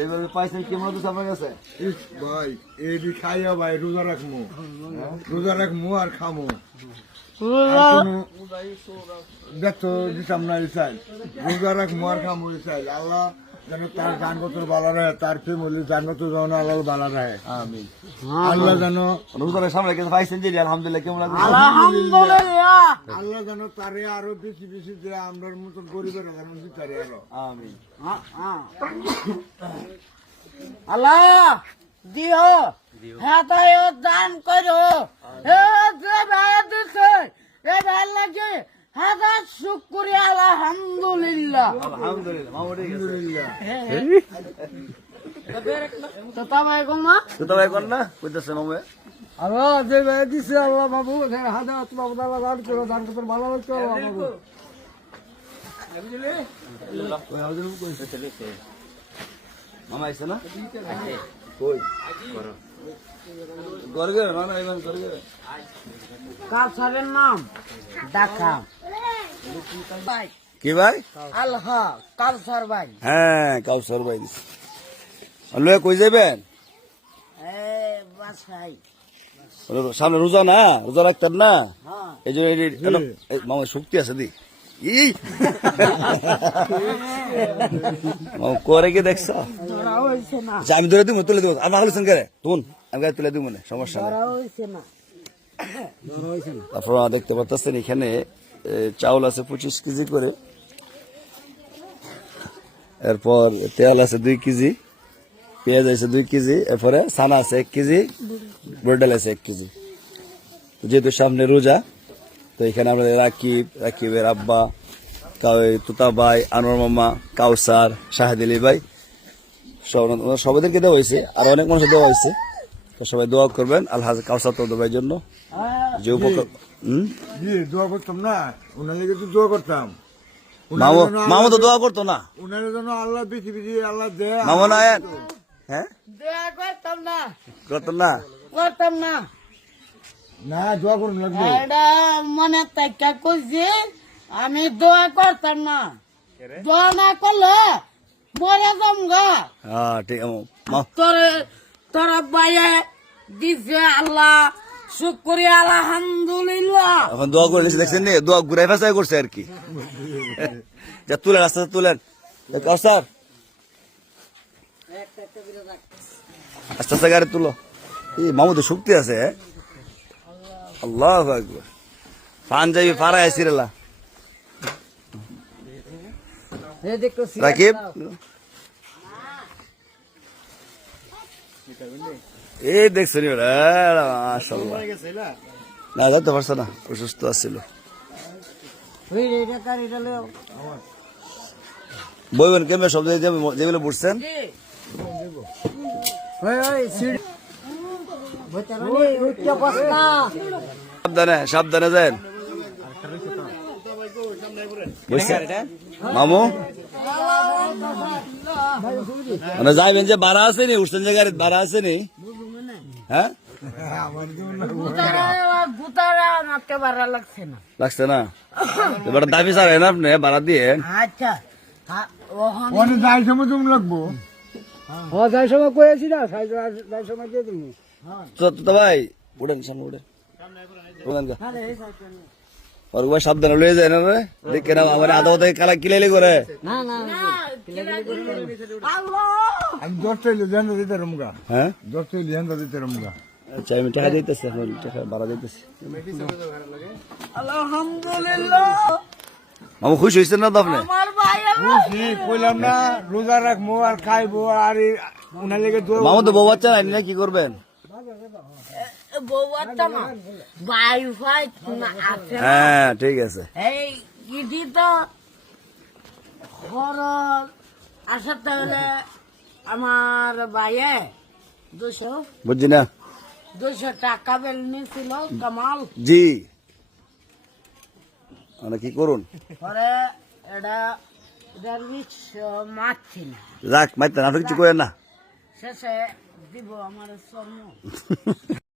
এইভাবে পাইছেন কেমন হতো আপনার কাছে? ইস ভাই এই খাইয়া ভাই রোজা রাখমু। রোজা রাখমু আর খামু। দেখো দিতাম না চাই রোজা রাখমু আর খামু চাই আল্লাহ যেন তার জানগত বালা রাহে তার ফ্যামিলি জানগত যেন আল্লাহ বালা রাহে। আমিন। আল্লাহ যেন রোজার সামনে কাছে পাইছেন যে আলহামদুলিল্লাহ কেমন লাগছে আলহামদুলিল্লাহ। আল্লাহ যেন তারে আরও বেশি বেশি দিয়ে আমরার মতো গরিবের যেন দিতারে আরও। আমিন। আল্লাহ দিও। হেতায় দান করো। হে যে ভাই দিছে এ ভাই লাগে হাজার শুক্রিয়া আলহামদুলিল্লাহ। আলহামদুলিল্লাহ আল্লাহ যে ভাই দিছে আল্লাহ বাবু হাজার করো ভালো আল্লাহ বাবু মামা। আইছে না? কই? নাম? দেখা ভাই কি ভাই? হ্যাঁ কাউসার ভাই লয়ে কই যাবেন সামনে রোজা না? রোজা রাখতেন না? হ্যাঁ। এই জন্য এই- এই- এই মামা শক্তি আছে দি। করে কি দেখছ? ধরা হয়েছে না। আচ্ছা, আমি ধরে দিব তুলে দিব। আমার হলে সঙ্গে তুন আমি তুলে দিব মানে সমস্যা নেই। ধরা হয়েছে না। ধরা হয়েছে না। আপনারা দেখতে পাচ্ছেন এখানে চাউল আছে পঁচিশ কেজি করে। এরপর তেল আছে দুই কেজি পেঁয়াজ আছে দুই কেজি এরপরে সানা আছে এক কেজি ব্রোডাল আছে এক কেজি। যেহেতু সামনে রোজা তো এখানে আমাদের রাকিব রাকিবের আব্বা তুতা ভাই আনোয়ার মামা কাউসার শাহেদ আলী ভাই সব সবাইদেরকে দেওয়া হয়েছে আর অনেক মানুষ দেওয়া হয়েছে। তো সবাই দোয়া করবেন আলহাজ কাউসার তো ভাইয়ের জন্য। যে উপকার দোয়া করতাম না? ওনার দোয়া করতাম। মামু তো দোয়া করতো না। ওনার জন্য আল্লাহ আল্লাহ দেয় মামু না আয়েন? হ্যাঁ? করতাম না। করতো না? করতাম না। না দোয়া করুন লাগবে। এটা মনে তাইকা কইছি আমি দোয়া করতাম না। দোয়া না করলে মরে যাম গা। হ্যাঁ ঠিক আছে মা- তোরে বাইরে দিছে আল্লাহ শুক্রিয়া আলহামদুলিল্লাহ। এখন দোয়া করে দিয়েছে দেখছেন নি? দোয়া ঘুরাই ফেসাই করছে আর কি। যা তুলেন আস্তে আস্তে তুলেন। এ, আস্তে আস্তে গাড়ি তুলো। এই শক্তি আছে হ্যাঁ? আল্লাহ পাঞ্জাবি ফারাই আসিরেলা এই রাকিব? এই দেখছ নি ওরা? মাশাল্লাহ না যাতে পারছে না, অসুস্থ এটা বইবেন কেমন সব যেগুলো বুঝছেন? সাবধানে সাবধানে যান মামু? মানে যাইবেন যে ভাড়া আছে নি উঠছেন যে গাড়িতে ভাড়া আছে নি? হ্যাঁ? বাড়া লাগছে না? এবার দাবি না আপনি ভাড়া দিয়ে? আচ্ছা ওহন অনেক যাই সময় তুমি লাগবো? ও যাই সময় কয়েছি না? যাই সময় দিয়ে তুমি তো ভাই উঠেন সামনে উঠেন। ওর সাবধানে লয়ে যায় না রে দেখে না আমার আধা কালা কিলাইলি করে না না আল্লাহ আমি দশটা ইলি ধ্যান দিতে রমগা হ্যাঁ দশটা ইলি ধ্যান দিতে রমগা আচ্ছা আমি টাকা দিতেছি এখন টাকা ভাড়া দিতেছি আলহামদুলিল্লাহ মামু খুশি হয়েছেন না তো আপনি আমার ভাই বুঝছি কইলাম না রোজা রাখব আর খাইবো আর ওনার লেগে দোয়া মামু তো বউ বাচ্চা নাই না কি করবেন হ্যাঁ ঠিক আছে। এই ইডি তো খরচ আসার তাহলে আমার ভাইয়ে দুশো বুঝছি না? দুশো টাকা বেল নিয়েছিল কামাল। জি। মানে কি করুন? পরে এটা মিক্স মারছি না। যাক মাইতে না কিছু করেন না। শেষে দিব আমার স্বর্ণ